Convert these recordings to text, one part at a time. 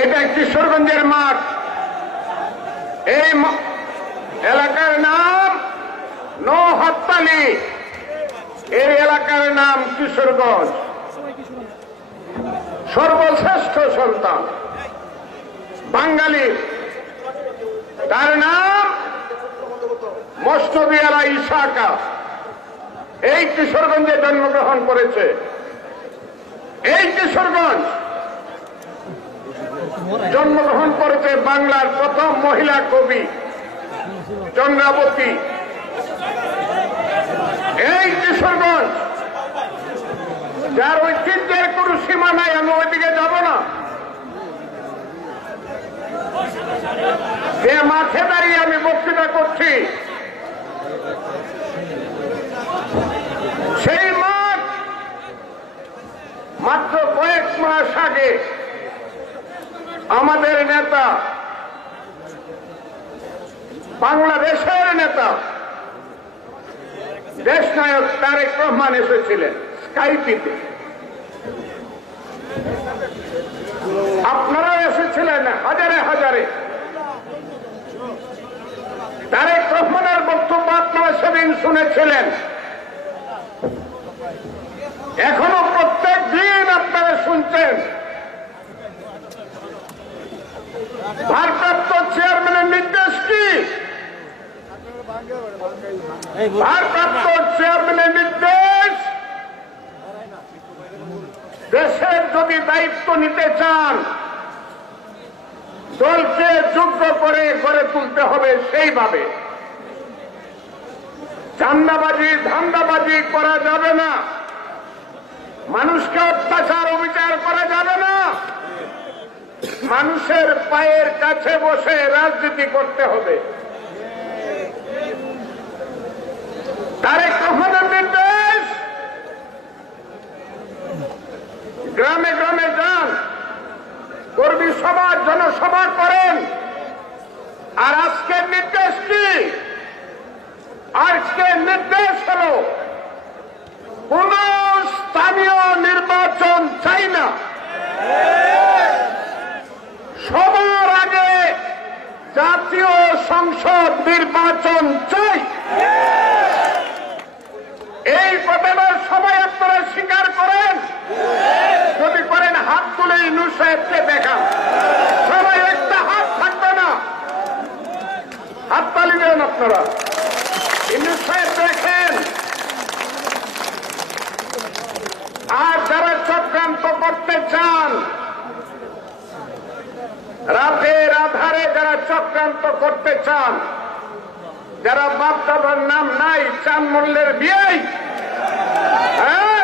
এটা কিশোরগঞ্জের মাঠ। এই এলাকার নাম নহাত্তালি এই এলাকার নাম কিশোরগঞ্জ। সর্বশ্রেষ্ঠ সন্তান বাঙালি। তার নাম মস্তবি আলা ইসাকা। এই কিশোরগঞ্জে জন্মগ্রহণ করেছে। এই কিশোরগঞ্জ জন্মগ্রহণ করেছে বাংলার প্রথম মহিলা কবি, চন্দ্রাবতী। এই কিশোরগঞ্জ, যার ঐতিহ্যের কোনো সীমা নাই, আমি ওইদিকে যাব না। যে মাঠে দাঁড়িয়ে আমি বক্তৃতা করছি সেই মাঠ মাত্র কয়েক মাস আগে আমাদের নেতা, বাংলাদেশের নেতা দেশ নায়ক তারেক রহমান এসেছিলেন স্কাইপিতে। আপনারাও এসেছিলেন হাজারে হাজারে। তারেক রহমানের বক্তব্য আপনারা সেদিন শুনেছিলেন। এখনও প্রত্যেক দিন আপনারা শুনছেন। ভারপ্রাপ্ত চেয়ারম্যানের নির্দেশ কি? ভারপ্রাপ্ত চেয়ারম্যানের নির্দেশ, দেশের যদি দায়িত্ব নিতে চান, দলকে যোগ্য করে গড়ে তুলতে হবে সেইভাবে। চান্দাবাজি, ধান্দাবাজি করা যাবে না। মানুষকে অত্যাচার অবিচার করা যাবে না। মানুষের পায়ের কাছে বসে রাজনীতি করতে হবে। তারেক রহমানের নির্দেশ গ্রামে গ্রামে যান, কর্মী সভা, জনসভা করেন। আর আজকের নির্দেশ কি? আজকের নির্দেশ হল, কোন স্থানীয় নির্বাচন চাই না। সবার আগে জাতীয় সংসদ নির্বাচন চাই। এই কথাটার সবাই আপনারা স্বীকার করেন। যদি করেন, হাত তুলে ইনু সাহেবকে দেখান। সবাই একটা হাত থাকবে না। হাত তালি দেন আপনারা। ইনু সাহেব দেখেন। আর যারা চক্রান্ত করতে চান রাতের আধারে যারা চক্রান্ত করতে চান, যারা বাপ নাম নাই, চান মূল্যের বিয়েই হ্যাঁ?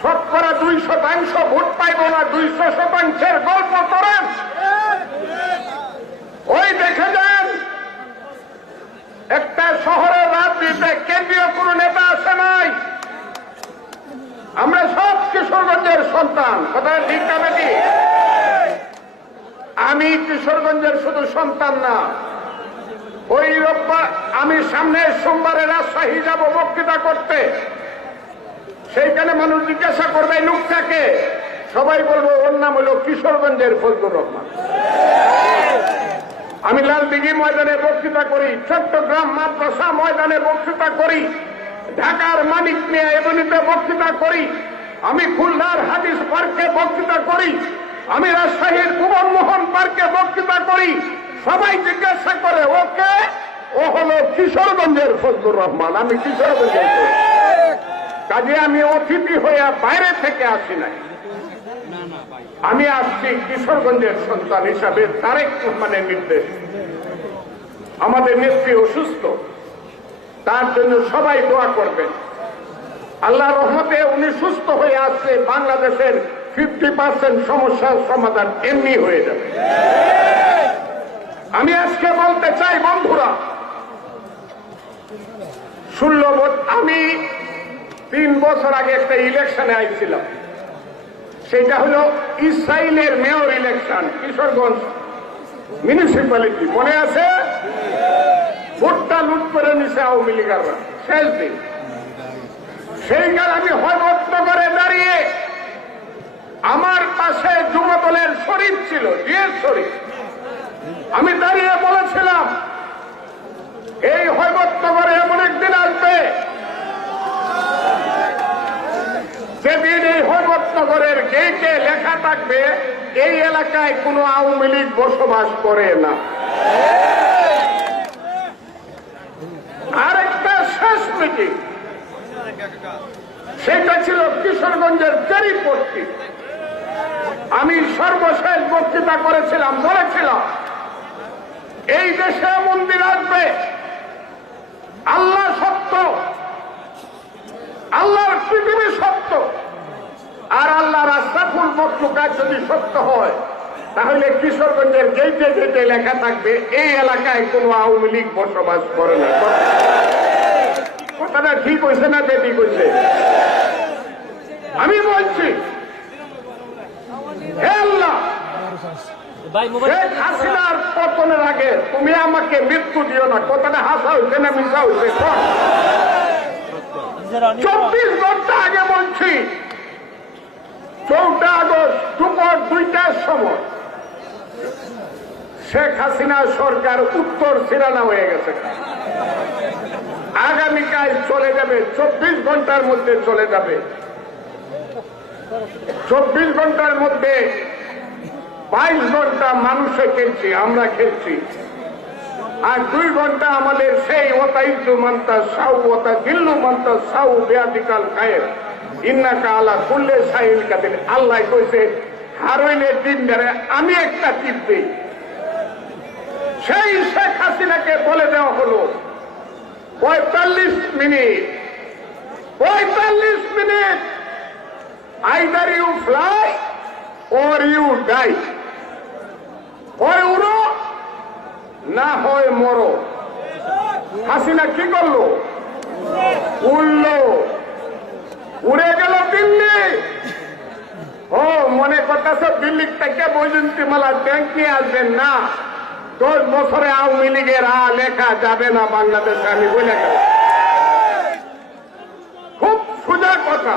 শতকরা দুই শতাংশ ভোট পাইব না দুইশো শতাংশের গল্প করেন। ওই দেখে যান, একটা শহরের রাজনীতিতে কেন্দ্রীয় কোন নেতা আসে নাই। আমরা সব কিশোরগঞ্জের সন্তান, কথা ঠিক না কিশোরগঞ্জের শুধু সন্তান না, ওই রোববার আমি সামনের সোমবারে রাজশাহী যাব বক্তৃতা করতে। সেইখানে মানুষ জিজ্ঞাসা করবে লোকটাকে সবাই বলব, ওর নাম হলো কিশোরগঞ্জের ফজলুর রহমান। আমি লালদিঘি ময়দানে বক্তৃতা করি, চট্টগ্রাম মাদ্রাসা ময়দানে বক্তৃতা করি, ঢাকার মানিক মিয়া এমনিতে বক্তৃতা করি, আমি খুলনার হাদিস পার্কে বক্তৃতা করি। আমি রাজশাহীর ভুবন মোহন পার্কে বক্তৃতা করি। সবাই জিজ্ঞাসা করে, ওকে? ও হলো কিশোরগঞ্জের ফজলুর রহমান। আমি কিশোরগঞ্জের কাজে আমি অতিথি হয়ে বাইরে থেকে আসি নাই। আমি আসছি কিশোরগঞ্জের সন্তান হিসাবে, তারেক রহমানের নির্দেশ। আমাদের নেত্রী অসুস্থ। তার জন্য সবাই দোয়া করবেন। আল্লাহ রহমতে উনি সুস্থ হয়ে আসছে বাংলাদেশের ফিফটি পার্সেন্ট সমস্যার সমাধান এমনি হয়ে যাবে। আমি আজকে বলতে চাই, বন্ধুরা, ষোলো আমি তিন বছর আগে একটা ইলেকশনে আইছিলাম। সেটা হলো ইসরায়েলের মেয়র ইলেকশন, কিশোরগঞ্জ মিউনিসিপ্যালিটি মনে আছে? ভোটটা লুট করে নিছে আওয়ামী লীগাররা। শেষ দিন। সেইখানে আমি হরবত্নগরে দাঁড়িয়ে আমার পাশে যুবদলের শরীফ ছিল জিয়ের শরীফ আমি দাঁড়িয়ে বলেছিলাম, এই হৈবত্যগরে এমন একদিন আসবে, যেদিন এই হৈবত্যগরের গেটে লেখা থাকবে, এই এলাকায় কোনো আওয়ামী লীগ বসবাস করে না। আরেকটা শেষ মিটিং, সেটা ছিল কিশোরগঞ্জের তেরিপট্টি আমি সর্বশেষ বক্তৃতা করেছিলাম, বলেছিলাম, এই দেশে মন্দির আসবে, আল্লাহ সত্য, আল্লাহর পৃথিবী সত্য, আর আল্লাহ রাস্তাফুল মতলুকার যদি সত্য হয়, তাহলে কিশোরগঞ্জের গেটে গেটে লেখা থাকবে, এই এলাকায় কোনো আওয়ামী লীগ বসবাস করে না। কথাটা ঠিক হয়েছে না বেটি হয়েছে আমি বলছি হে আল্লাহ ভাই মোবাইল শেখ হাসিনার পতনের আগে তুমি আমাকে মৃত্যু দিও না। কথাটা হাসা হয়েছে না মিশা হয়েছে চব্বিশ ঘণ্টা আগে বলছি চৌঠা আগস্ট দুপুর দুইটার সময় শেখ হাসিনা সরকার উত্তর সিরানা হয়ে গেছে। আগামীকাল চলে যাবে চব্বিশ ঘণ্টার মধ্যে চলে যাবে। চব্বিশ ঘণ্টার মধ্যে বাইশ ঘণ্টা মানুষে খেলছি, আমরা খেলছি। আর দুই ঘণ্টা আমাদের সেই ওতাইজু মান্তা সাউ, ওতা দিল্লু মান্তা সাউ বেয়াদিকাল খায়ের। ইন্নাকা আলা কুল্লে সাহিল কাদিন আল্লাহ কইছে, হারইনের দিন ধরে আমি একটা টিপ দিই। সেই শেখ হাসিনাকে বলে দেওয়া হলো, পঁয়তাল্লিশ মিনিট পঁয়তাল্লিশ minute either you fly or you die. হয় উড়ো, না হয় মরো। হাসিনা কি করল? উড়লো। উড়ে গেল দিল্লি। ও, মনে করতেছে দিল্লি থেকে বৈজন্তী মালা ব্যাংক নিয়ে আসবেন না? দশ বছরে আওয়ামী লীগের আ লেখা যাবে না, বাংলাদেশে, আমি বলে গেল খুব সোজা কথা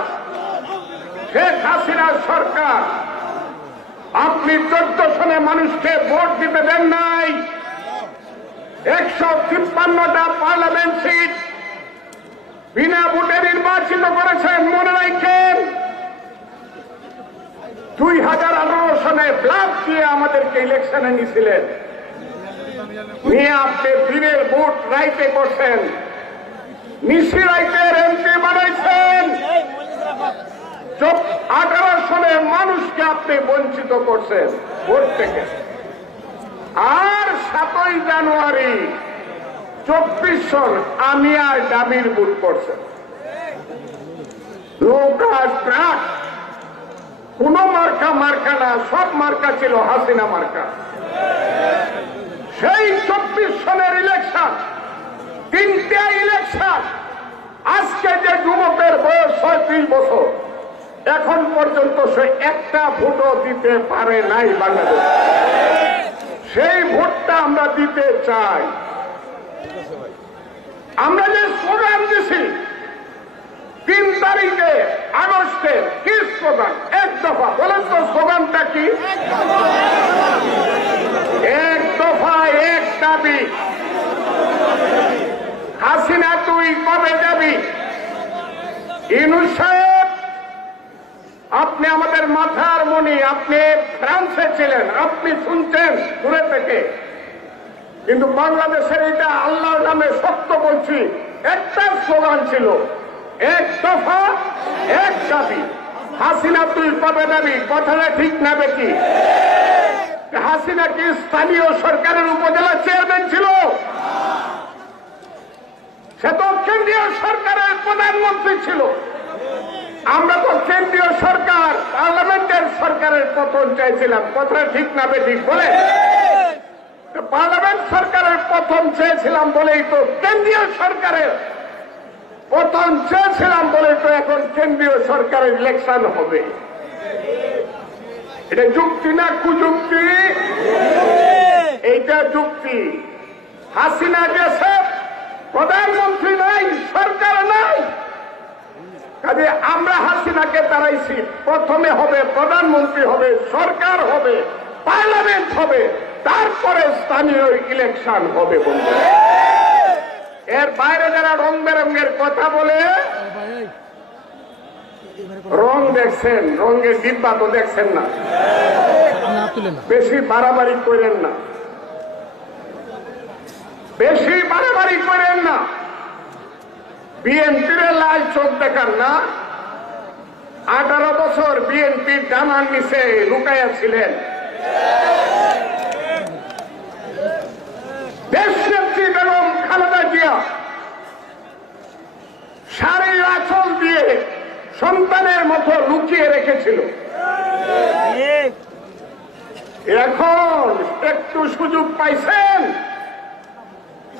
শেখ হাসিনার সরকার। আপনি চোদ্দ সনে মানুষকে ভোট দিতে দেন নাই। একশো তিপ্পান্নটা পার্লামেন্ট সিট বিনা ভোটে নির্বাচিত করেছেন, মনে রাখেন। দুই হাজার আঠারো সনে ব্লাক দিয়ে আমাদেরকে ইলেকশনে নিয়েছিলেন। নিয়ে আপনি দিনের ভোট রাইতে করছেন। নিশি রাইতের মানুষকে আপনি বঞ্চিত করছেন, ভোট থেকে। আর সাতই জানুয়ারি চব্বিশ সন আমি আর দাবির ভোট করছেন। ট্রাক, কোন মার্কা মার্কা না, সব মার্কা ছিল হাসিনা মার্কা। সেই চব্বিশ সনের ইলেকশন তিনটে ইলেকশন আজকে যে যুবকের বয়স ছয়ত্রিশ বছর এখন পর্যন্ত সে একটা ভোটও দিতে পারে নাই বাংলাদেশ। সেই ভোটটা আমরা দিতে চাই। আমরা যে স্লোগান দিছি, তিন তারিখে আগস্টে কি স্লোগান এক দফা। বলেন তো স্লোগানটা কি? এক দফা, এক দাবি। হাসিনা তুই কবে যাবি? ইনু সাহেব আপনি আমাদের মাথার মনি আপনি ফ্রান্সে ছিলেন, আপনি শুনছেন দূরে থেকে। কিন্তু বাংলাদেশের এটা আল্লাহর নামে সত্য বলছি, একটা স্লোগান ছিল, এক দফা, এক দাবি, হাসিনা তুই কবে দাবি, কথাটা ঠিক না বেটি হাসিনা কি স্থানীয় সরকারের উপজেলা চেয়ারম্যান ছিল? সে তো কেন্দ্রীয় সরকারের প্রধানমন্ত্রী ছিল। আমরা তো কেন্দ্রীয় সরকার, পার্লামেন্টের সরকারের পতন চাইছিলাম। কথাটা ঠিক না ঠিক বলে? পার্লামেন্ট সরকারের পতন চেয়েছিলাম বলেই তো কেন্দ্রীয় সরকারের পতন চেয়েছিলাম বলেই তো এখন কেন্দ্রীয় সরকারের ইলেকশন হবে। এটা যুক্তি না কুযুক্তি? এইটা যুক্তি। হাসিনা গেছে, প্রধানমন্ত্রী নাই, সরকার নাই। কাজে আমরা হাসিনাকে তারাইছি প্রথমে হবে প্রধানমন্ত্রী হবে, সরকার হবে, পার্লামেন্ট হবে, তারপরে স্থানীয় ইলেকশন হবে এর বাইরে যারা রং বেরঙ্গের কথা বলে, রং দেখছেন রঙের ডিব্বা তো দেখছেন না। বেশি বাড়াবাড়ি করেন না। বেশি বাড়াবাড়ি করেন না। বিএনপির লাল চোখ দেখান না। আঠারো বছর বিএনপির ডানার নিচে লুকাইয়া ছিলেন। দেশনেত্রী বেগম খালেদা জিয়া শাড়ির আঁচল দিয়ে সন্তানের মতো লুকিয়ে রেখেছিল। এখন একটু সুযোগ পাইছেন।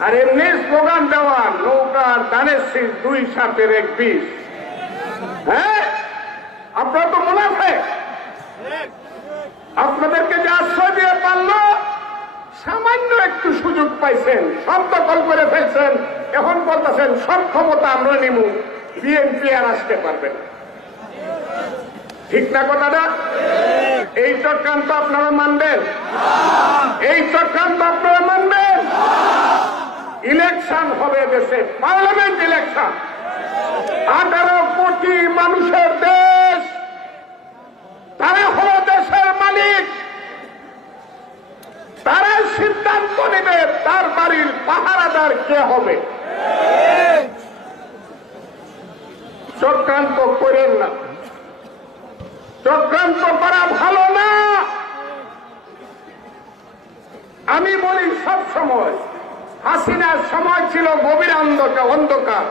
আর এমনি স্লোগান দেওয়া নৌকার দানের শীষ, দুই সাতের এক বিষ। হ্যাঁ? আপনার তো মনে আছে? আপনাদেরকে যে আশ্রয় দিয়ে পারল, সামান্য একটু সুযোগ পাইছেন সব দখল করে ফেলছেন, এখন বলতেছেন, সব ক্ষমতা আমরা নিমু বিএনপি আর আসতে পারবে না। ঠিক না কথাটা? এই চক্রান্ত আপনারা মানবেন? এই চক্রান্ত আপনারা মানবেন? ইলেকশন হবে দেশে, পার্লামেন্ট ইলেকশন। আঠারো কোটি মানুষের দেশ, তারা হলো দেশের মালিক। তারা সিদ্ধান্ত নেবে তার বাড়ির পাহারাদার কে হবে। চক্রান্ত করেন না। চক্রান্ত করা ভালো না। আমি বলি সব সময় হাসিনার সময় ছিল গভীর অন্ধকার অন্ধকার।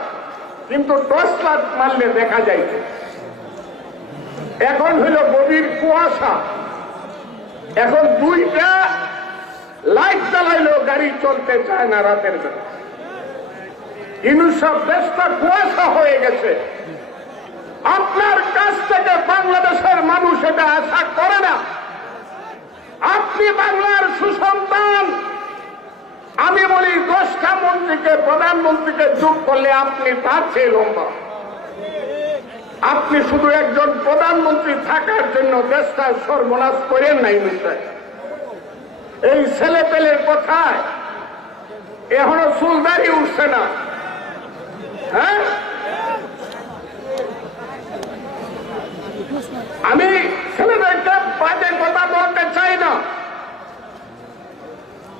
কিন্তু টর্চ লাইট মারলে দেখা যাইত। এখন হইল গভীর কুয়াশা। এখন দুইটা লাইট জ্বালাইলেও গাড়ি চলতে চায় না রাতের বেলা। ইনুসব দেশটা কুয়াশা হয়ে গেছে। আপনার কাছ থেকে বাংলাদেশের মানুষ এটা আশা করে না। আপনি বাংলার সুসন্তান। বলি দশটা মন্ত্রীকে প্রধানমন্ত্রীকে যোগ করলে আপনি তার চেয়ে লম্বা। আপনি শুধু একজন প্রধানমন্ত্রী থাকার জন্য দেশটা সর্বনাশ করেন নাই বিষয় এই ছেলে পেলের কথায় এখনও চুলদারি উঠছে না। হ্যাঁ? আমি ছেলেদেরকে বাজে কথা বলতে চাই না।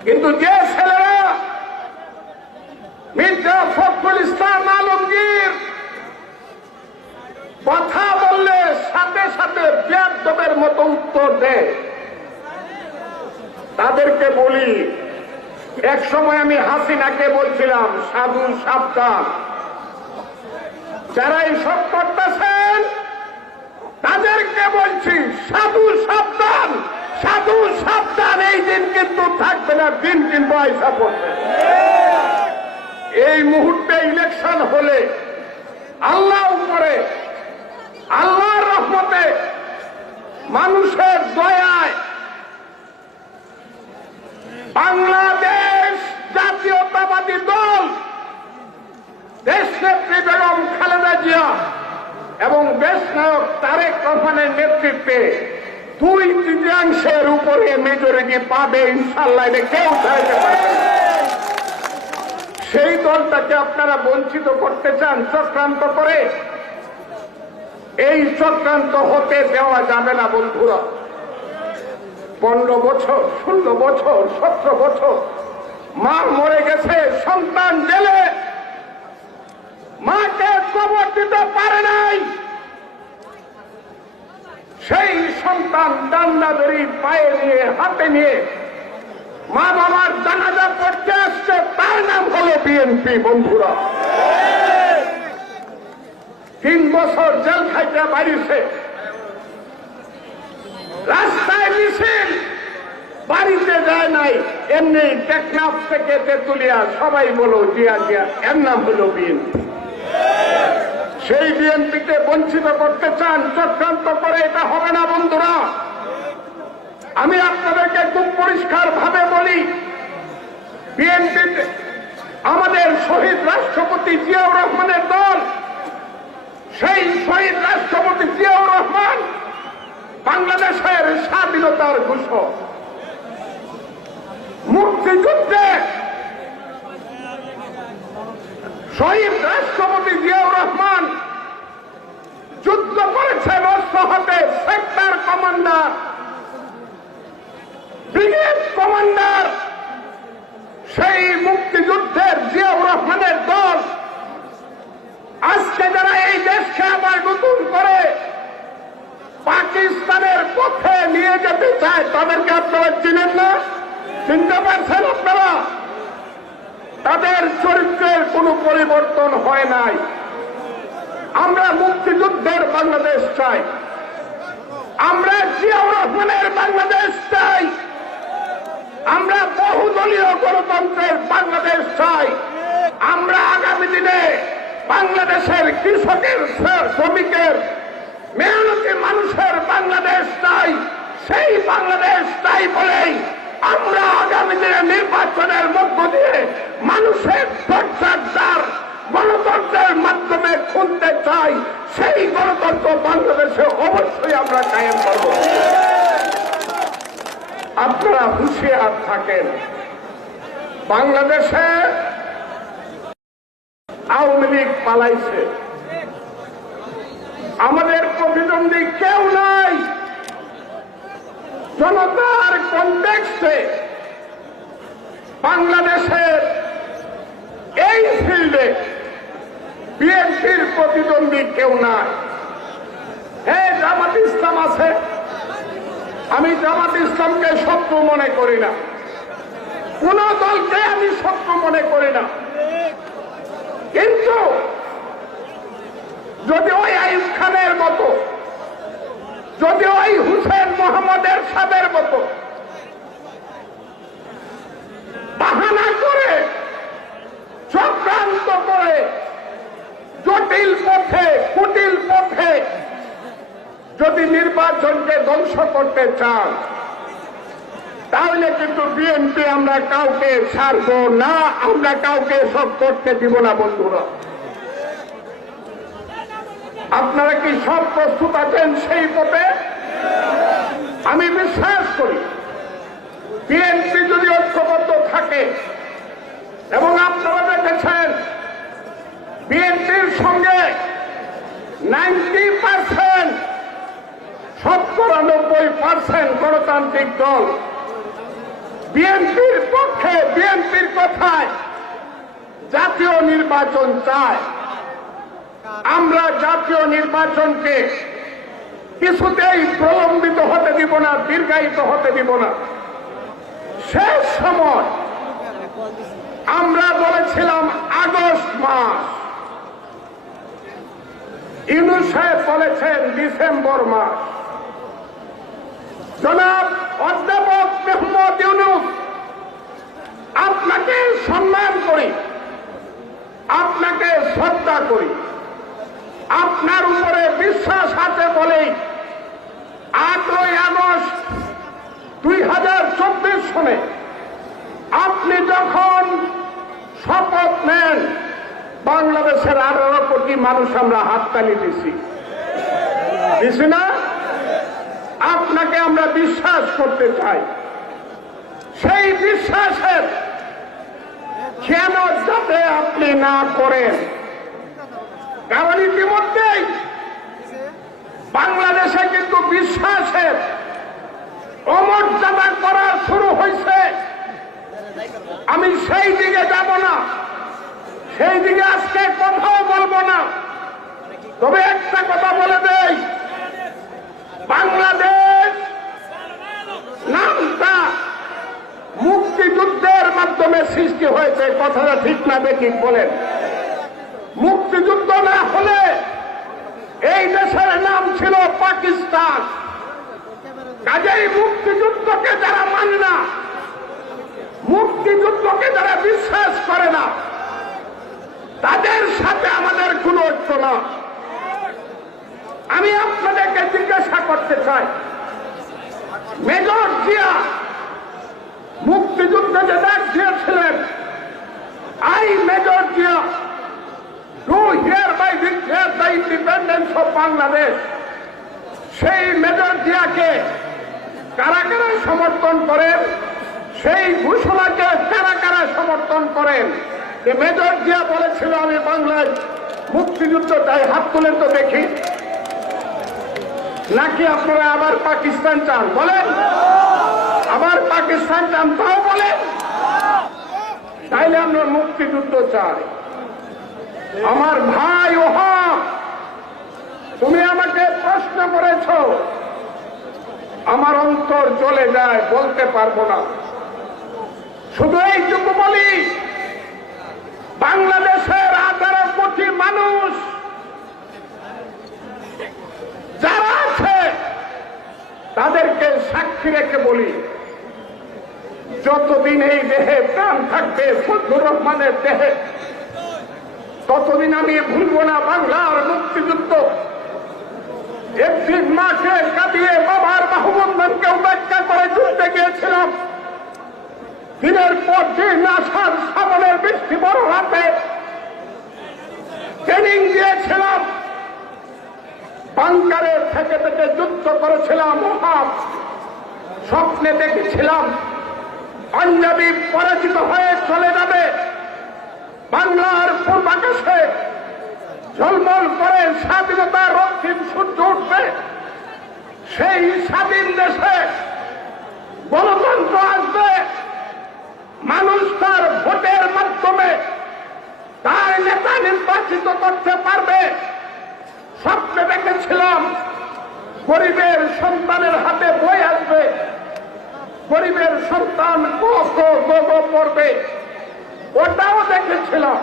কিন্তু যে ছেলেরা মির্জা ফখরুল ইসলাম আলমগীর। কথা বললে সাথে সাথে ব্যাপদের মতো উত্তর দেয় তাদেরকে বলি, এক সময় আমি হাসিনাকে বলছিলাম, সাধু, সাবধান। যারা এইসব করতেছেন, তাদেরকে বলছি, সাধু, সাবধান সাধু, সাবধান। এই দিন কিন্তু থাকবে না, দিন কিন্তু আইসা পড়বে। এই মুহূর্তে ইলেকশন হলে আল্লাহ উপরে, আল্লাহর রহমতে মানুষের দয়ায় বাংলাদেশ জাতীয়তাবাদী দল দেশনেত্রী বেগম খালেদা জিয়া এবং দেশ নায়ক তারেক রহমানের নেতৃত্বে দুই তৃতীয়াংশের উপরে মেজরিটি পাবে ইনশাল্লাহ কেউ চাইতে পারবে। সেই দলটাকে আপনারা বঞ্চিত করতে চান, চক্রান্ত করে, এই চক্রান্ত হতে দেওয়া যাবে না বন্ধুরা। পনেরো বছর, ষোলো বছর, সতেরো বছর মা মরে গেছে, সন্তান জেলে, মাকে কবর দিতে পারে নাই। সেই সন্তান ধরি পায়ে নিয়ে, হাতে নিয়ে মা বাবার জানাজা পড়তে আসছে, তার নাম হলো বিএনপি, বন্ধুরা। তিন বছর জেল খাইতে বাড়িছে। রাস্তায় মিছিল, বাড়িতে যায় নাই। এমনি টেকনাফ থেকে তেতুলিয়া, সবাই বলো জিয়া জিয়া, এর নাম হলো বিএনপি। সেই বিএনপিকে বঞ্চিত করতে চান, চক্রান্ত করে এটা হবে না, বন্ধুরা। আমি আপনাদেরকে খুব পরিষ্কার ভাবে বলি বিএনপি আমাদের শহীদ রাষ্ট্রপতি জিয়াউর রহমানের দল, সেই শহীদ রাষ্ট্রপতি জিয়াউর রহমান বাংলাদেশের স্বাধীনতার ঘোষক মুক্তিযুদ্ধে শহীদ রাষ্ট্রপতি জিয়াউর রহমান যুদ্ধ করেছেন অস্ত্র হাতে সেক্টর কমান্ডার ব্রিগেড কমান্ডার সেই মুক্তিযুদ্ধের জিয়াউর রহমানের দল আজকে যারা এই দেশকে আবার নতুন করে পাকিস্তানের পথে নিয়ে যেতে চায় তাদেরকে আপনারা চিনেন না চিনতে পারছেন আপনারা। তাদের চরিত্রের কোনো পরিবর্তন হয় নাই। আমরা মুক্তিযুদ্ধের বাংলাদেশ চাই। আমরা জিয়াউর রহমানের বাংলাদেশ চাই। আমরা বহুদলীয় গণতন্ত্রের বাংলাদেশ চাই। আমরা আগামী দিনে বাংলাদেশের কৃষকের শ্র- শ্রমিকের, মেহনতি মানুষের বাংলাদেশ চাই। সেই বাংলাদেশ চাই বলেই আমরা আগামী দিনে নির্বাচনের মধ্য দিয়ে মানুষের দরজার দ্বার গণতন্ত্রের মাধ্যমে খুলতে চাই, সেই গণতন্ত্র বাংলাদেশে অবশ্যই আমরা কায়েম করব। আপনারা হুঁশিয়ার থাকেন, বাংলাদেশে আওয়ামী লীগ পালাইছে। আমাদের প্রতিদ্বন্দ্বী কেউ নাই। জনতার কন্টেক্সটে বাংলাদেশের এই ফিল্ডে বিএনপির প্রতিদ্বন্দ্বী কেউ নাই। হ্যাঁ জামাত ইসলাম আছে, আমি জামাত ইসলামকে শত্রু মনে করি না। কোন দলকে আমি শত্রু মনে করি না। কিন্তু যদি ওই আইব খানের মতো, যদি ওই হুসেন মোহাম্মদের সাদের মতো। বাহানা করে, চক্রান্ত করে, জটিল পথে, কুটিল পথে যদি নির্বাচনকে ধ্বংস করতে চান, তাহলে কিন্তু বিএনপি আমরা কাউকে ছাড়ব না, আমরা কাউকে সব করতে দিব না, বন্ধুরা। আপনারা কি সব প্রস্তুত আছেন সেই পথে? আমি বিশ্বাস করি, বিএনপি যদি ঐক্যবদ্ধ থাকে এবং আপনারা দেখেছেন, বিএনপির সঙ্গে নাইনটি পার্সেন্ট শতকরা নব্বই পার্সেন্ট গণতান্ত্রিক দল বিএনপির পক্ষে, বিএনপির কথায় জাতীয় নির্বাচন চায়। আমরা জাতীয় নির্বাচনকে কিছুতেই প্রলম্বিত হতে দিব না, দীর্ঘায়িত হতে দিব না। শেষ সময়। আমরা বলেছিলাম আগস্ট মাস। ইউনুস সাহেব বলেছেন ডিসেম্বর মাস। জনাব অধ্যাপক মেহমদ ইউনুস, আপনাকে সম্মান করি, আপনাকে শ্রদ্ধা করি। আপনার উপরে বিশ্বাস আছে বলেই আটই আগস্ট দুই হাজার চব্বিশ সনে আপনি যখন শপথ নেন, বাংলাদেশের আঠারো কোটি মানুষ আমরা হাততালি দিছি। দিছি না? আপনাকে আমরা বিশ্বাস করতে চাই। সেই বিশ্বাসের কেন যাতে আপনি না করেন? কারণ ইতিমধ্যেই বাংলাদেশে কিন্তু বিশ্বাসের অমর্যাদা করা শুরু হয়েছে। আমি সেই দিকে যাব না। সেই দিকে আজকে কথাও বলব না। তবে একটা কথা বলে দেই। বাংলাদেশ নামটা মুক্তিযুদ্ধের মাধ্যমে সৃষ্টি হয়েছে। কথাটা ঠিক না বেঠিক বলেন। মুক্তিযুদ্ধ না হলে এই দেশের নাম ছিল পাকিস্তান। কাজেই মুক্তিযুদ্ধকে যারা মানে না, মুক্তিযুদ্ধকে যারা বিশ্বাস করে না, তাদের সাথে আমাদের কোন ঐক্য না। আমি আপনাদেরকে জিজ্ঞাসা করতে চাই, মেজর জিয়া মুক্তিযুদ্ধে যে ডাক দিয়েছিলেন, I major Zia do hereby declare the independence of Bangladesh, সেই মেজর জিয়াকে কারা কারা সমর্থন করেন, সেই ঘোষণাকে কারা কারা সমর্থন করেন? যে মেজর জিয়া বলেছিল, আমি বাংলায় মুক্তিযুদ্ধ চাই হাত তুলেন তো দেখি। নাকি আপনারা আবার পাকিস্তান চান? বলেন। আবার পাকিস্তান চান, তাও বলেন। তাইলে আমরা মুক্তিযুদ্ধ চাই। আমার ভাই ও হক তুমি আমাকে প্রশ্ন করেছ। আমার অন্তর চলে যায়, বলতে পারব না। শুধু এইটুকু বলি, বাংলাদেশের আঠারো কোটি মানুষ যারা আছে, তাদেরকে সাক্ষী রেখে বলি, যতদিন এই দেহে প্রাণ থাকবে, ফজলুর রহমানের দেহে, ততদিন আমি ভুলব না বাংলার মুক্তিযুদ্ধ। একদিন মাকে কাটিয়ে বাবার বাহুবন্ধনকে উপেক্ষা করে যুদ্ধে গিয়েছিলাম। দিনের পর দিন আসার সামনের বৃষ্টি বড় হাতে ট্রেনিং দিয়েছিলাম। বাংকারে থেকে থেকে যুদ্ধ করেছিলাম মহাব স্বপ্নে দেখেছিলাম। পাঞ্জাবি পরাজিত হয়ে চলে যাবে বাংলার পূর্বাকাশে। ঝলমল করে স্বাধীনতার রক্তিম সূর্য উঠবে। সেই স্বাধীন দেশে গণতন্ত্র আসবে। মানুষ তার ভোটের মাধ্যমে তার নেতা নির্বাচিত করতে পারবে। স্বপ্নে দেখেছিলাম গরিবের সন্তানের হাতে বই আসবে। গরিবের সন্তান ক ক গ গ পড়বে। ওটাও দেখেছিলাম।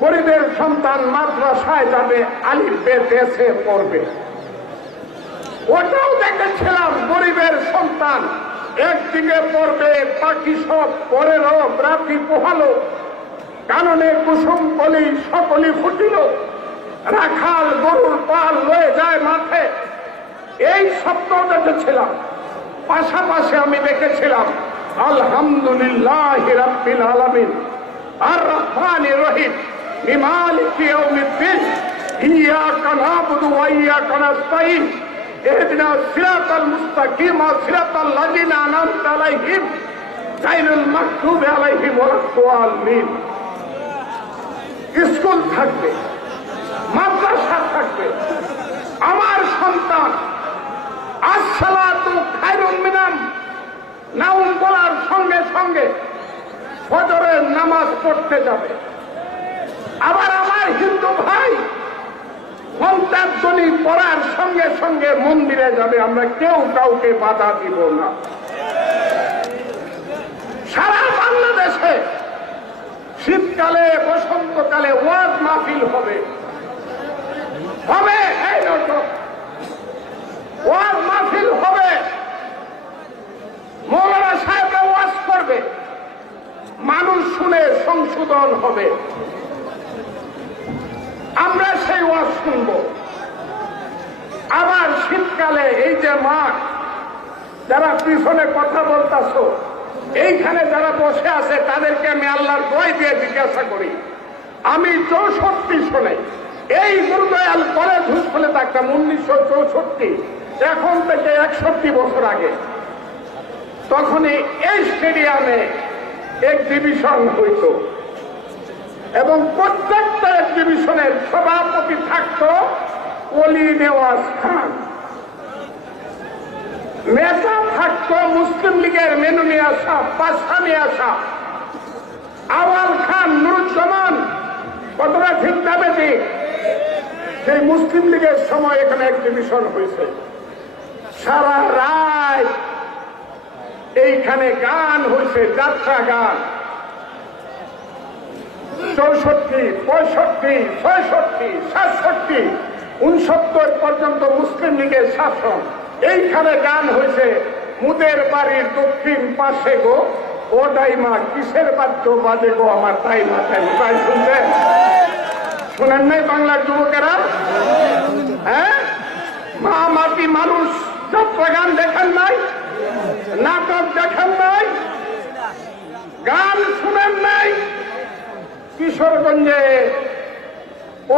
গরিবের সন্তান মাদ্রাসায় যাবে, আলিফ বে দেশে পড়বে। ওটাও দেখেছিলাম, গরিবের সন্তান একদিকে পড়বে, বাকি সব পরের রাতি পোহালো। কাননে কুসুম কলি সকলি ফুটিল। রাখাল গরুর পাল লয়ে যায় মাঠে। এই স্বপ্ন দেখেছিলাম। পাশাপাশি আমি দেখেছিলাম, আলহামদুলিল্লাহ রাব্বিল আলামিন। আর রহমান রহিম। বিমালিক ইয়াউমিদ্দিন ইয়াকা নাবুদু ওয়া ইয়াকা নাস্তাইন اهدنا الصراط المستقيم صراط الذين انعمت عليهم غير المغضوب عليهم ولا الضالين স্কুল থাকবে মাদ্রাসা থাকবে আমার সন্তান আসসালাতু খায়রুম মিনাম নাউম বলার সঙ্গে সঙ্গে ফজরের নামাজ পড়তে যাবে আবার আমার হিন্দু ভাই পঞ্চাশ জনি পড়ার সঙ্গে সঙ্গে মন্দিরে যাবে, আমরা কেউ কাউকে বাধা দিব না। সারা বাংলাদেশে শীতকালে, বসন্তকালে ওয়াজ মাহফিল হবে। হবে, এই নজর ওয়াজ মাহফিল হবে। মৌলানা সাহেবরা ওয়াজ করবে। মানুষ শুনে সংশোধন হবে। আমরা সেই ওয়াজ শুনব। আবার শীতকালে এই যে মাঠ, যারা পিছনে কথা বলতেছ, এইখানে যারা বসে আছে, তাদেরকে আমি আল্লাহর দয় দিয়ে জিজ্ঞাসা করি। আমি চৌষট্টি সনে এই গুরুদয়াল কলেজ হুসলে থাকতাম উনিশশো চৌষট্টি, এখন থেকে একষট্টি বছর আগে। তখনই এই স্টেডিয়ামে এক ডিভিশন হইত। এবং প্রত্যেকটা এক্সিবিশনের সভাপতি থাকত অলি নেওয়াজ খান। নেতা থাকত মুসলিম লীগের মেনুনিয়া সাহ পাশানিয়া সাহ। আওয়াল খান, নুরুজ্জামান কতটা ঠিক যাবে সেই মুসলিম লীগের সময় এখানে এক্সিবিশন হয়েছে। সারা রায় এইখানে গান হয়েছে, যাত্রা গান। চৌষট্টি, পঁয়ষট্টি, ছয়ষট্টি, সাতষট্টি, উনসত্তর পর্যন্ত মুসলিম লীগের শাসন। এইখানে গান হয়েছে, মুদের বাড়ির দক্ষিণ পাশে গো, ও ডাইমা কিসের বাদ্য বাজে গো আমার তাই মা তাই তাই শুনছেন? শুনেন নাই বাংলার যুবকেরা? হ্যাঁ? মা মাটি মানুষ, যাত্রা গান দেখেন নাই? নাটক দেখেন নাই? গান শুনেন নাই? কিশোরগঞ্জে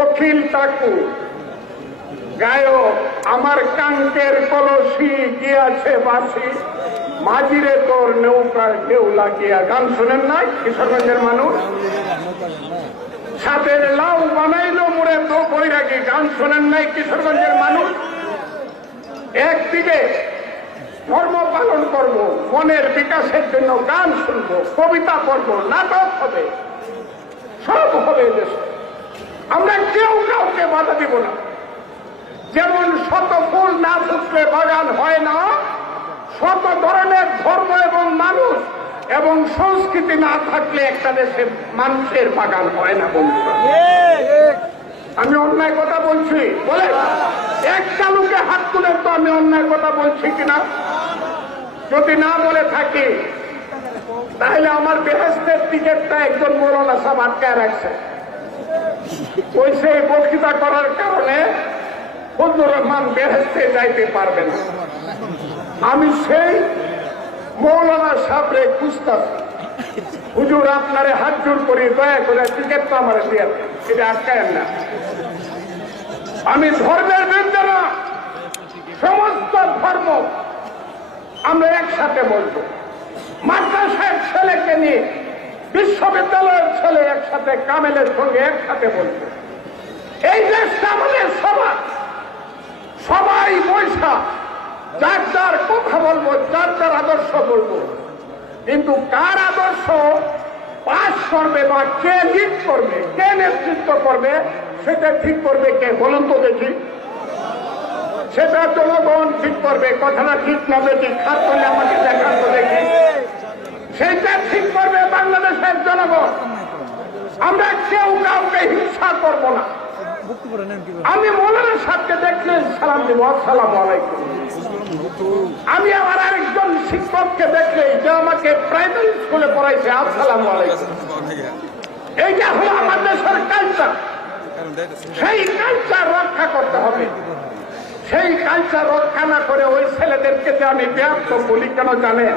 অখিল ঠাকুর। গায়ক, আমার কাঙ্কের কলসি গিয়াছে বাসি মাঝিরে তোর নৌকার ঢেউ লাগিয়া। গান শোনেন নাই কিশোরগঞ্জের মানুষ? সাথের লাউ বানাইলো মুড়ে তো বৈরাগী। গান শোনেন নাই কিশোরগঞ্জের মানুষ? একদিকে ধর্ম পালন করব, মনের বিকাশের জন্য গান শুনব, কবিতা পড়ব, নাটক হবে। সব হবে দেশে। আমরা কেউ কাউকে বাধা দিব না। যেমন শত ফুল না ফুটলে বাগান হয় না, শত ধরনের ধর্ম এবং মানুষ এবং সংস্কৃতি না থাকলে একটা দেশে মানুষের বাগান হয় না বন্ধুরা আমি অন্যায় কথা বলছি, বলে? এক চালুকে হাত তুলে তো আমি অন্যায় কথা বলছি কিনা? যদি না বলে থাকি তাহলে আমার বেহেস্তের টিকিটটা একজন মৌলানা সাহেব আটকায় রাখছে। ওই সেই বক্তৃতা করার কারণে ফজলুর রহমান বেহেস্তে যাইতে পারবে না। আমি সেই মৌলানা সাহেবরে খুঁজতাছি হুজুর, আপনারে হাত জোর করি দয়া করে টিকিটটা আমার দিয়ে এটা আটকায় না। আমি ধর্মের বিরুদ্ধে না সমস্ত ধর্ম আমরা একসাথে বলব। মাদ্রাসার ছেলেকে নিয়ে বিশ্ববিদ্যালয়ের ছেলে একসাথে কামেলের সঙ্গে একসাথে বলবে এই দেশটা আমাদের সবার সবাই বৈশা, যার যার কথা বলব, যার যার আদর্শ বলব। কিন্তু কার আদর্শ? পাশ করবে বা কে লিড করবে, কে নেতৃত্ব করবে, সেটা ঠিক করবে কে? বলুন তো দেখি। সেটা জনগণ ঠিক করবে, কথাটা ঠিক না দেখি খাত করলে আমাকে দেখান তো দেখি। সেইটা ঠিক করবে বাংলাদেশের জনগণ। আমরা কেউ কাউকে হিংসা করব না। আমি মৌলানা সাহেবকে দেখলে সালাম দেবো, আসসালাম আমি আমার আরেকজন শিক্ষককে দেখলে যে আমাকে প্রাইমারি স্কুলে পড়াইছে, আসসালাম এইটা হলো আমার দেশের কালচার সেই কালচার রক্ষা করতে হবে। সেই কালচার রক্ষা না করে ওই ছেলেদেরকে যে আমি ব্যর্থ বলি, কেন জানেন?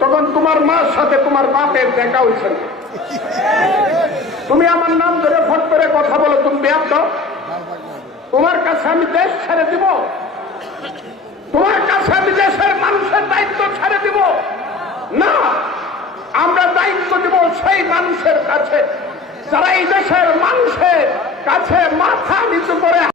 তখন তোমার মার সাথে তোমার বাপের দেখা হয়েছে। তুমি আমার নাম ধরে ফট করে কথা বলো, তুমি বেয়াদ তোমার কাছে আমি দেশ ছেড়ে দিব। তোমার কাছে আমি দেশের মানুষের দায়িত্ব ছেড়ে দিব। না, আমরা দায়িত্ব দিব সেই মানুষের কাছে। যারা এই দেশের মানুষের কাছে মাথা নিচু করে